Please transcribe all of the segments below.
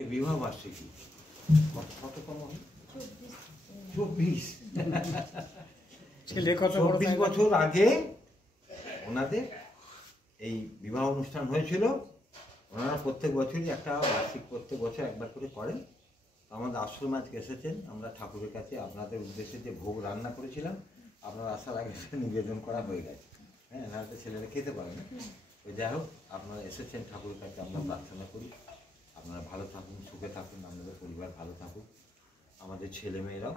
বিবাহ বার্ষিকী কততম? 24। ছেলে কত বড়? 24 বছর আগে ওনাদের এই বিবাহ অনুষ্ঠান হয়েছিল। ওনারা প্রত্যেক বছরই একটা বার্ষিক প্রত্যেক বছর একবার করে করেন। আমাদের আশ্রমে আজকে এসেছেন। আমরা ঠাকুরের কাছে আপনাদের উদ্দেশ্যে যে ভোগ রান্না করেছিলাম, আপনারা আসার আগে নিবেদন করা হয়ে গেছে। হ্যাঁ, নাহলে ছেলেরা খেতে পারে না। তো যাই হোক, আপনারা এসেছেন ঠাকুরের কাছে, আমরা প্রার্থনা করি আপনারা ভালো থাকুন, সুখে থাকুন, আপনাদের পরিবার ভালো থাকুক। আমাদের ছেলেমেয়েরাও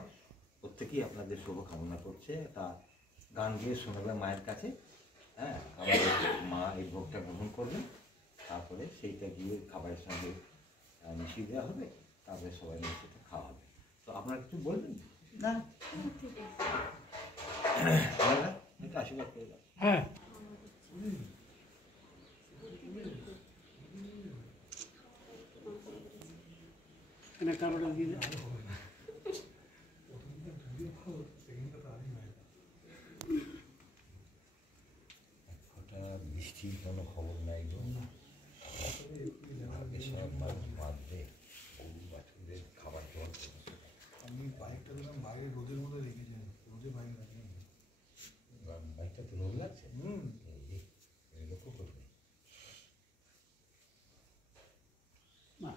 প্রত্যেকেই আপনাদের শুভ কামনা করছে। একটা গান গিয়ে শোনাবে মায়ের কাছে। হ্যাঁ, আমাদের মা এই ভোগটা গ্রহণ করবেন, তারপরে সেইটা গিয়ে খাবারের সঙ্গে মিশিয়ে দেওয়া হবে, তারপরে সবাই মিলে সেটা খাওয়া হবে। তো আপনারা কিছু বলবেন না? এটা আশীর্বাদ করে দাও। হ্যাঁ, কারোটা দিয়ে বৃষ্টির কোনো খবর নাই গো। সব মানুষ বাঁধবে, বাচ্চাদের খাবার জল। আমি বাইকটা দিলাম বাইরে রোদের মধ্যে রেখেছেন, রোদে বাইক রাখেন। বাইকটা তো রোদ লাগছে। লক্ষ্য করবে না।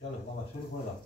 চলো বাবা, শুরু করে দাও।